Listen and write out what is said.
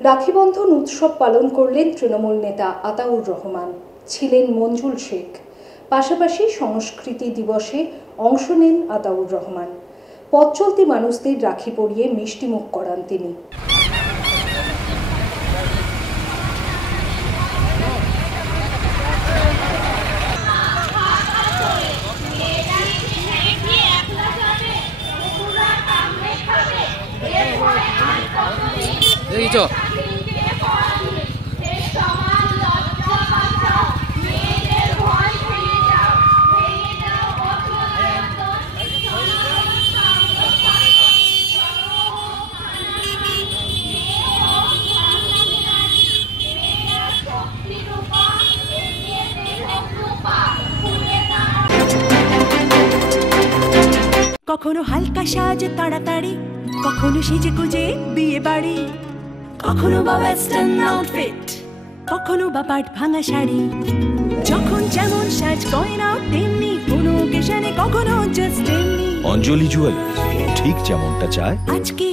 রাখিবন্ধন উৎসব পালন করলেন তৃণমূল নেতা আতাউর রহমান, ছিলেন মঞ্জুল শেখ। পাশাপাশি সংস্কৃতি দিবসে অংশ নেন আতাউর রহমান। পথ চলতি মানুষদের রাখি পরিয়ে মিষ্টিমুখ করান তিনি। কখনো হালকা সাজে তাড়াতাড়ি, কখনো সেজে গুজে বিয়ে বাড়ি, কখনো বা ওয়েস্টার্ন আউটফিট, কখনো বা পাট ভাঙা শাড়ি। যখন যেমন সাজ গয়না তেমনি, কোনো অকেশনে কখনো জাস্ট এমনি। অঞ্জলি জুয়েলার্স, ঠিক যেমনটা চায় আজকে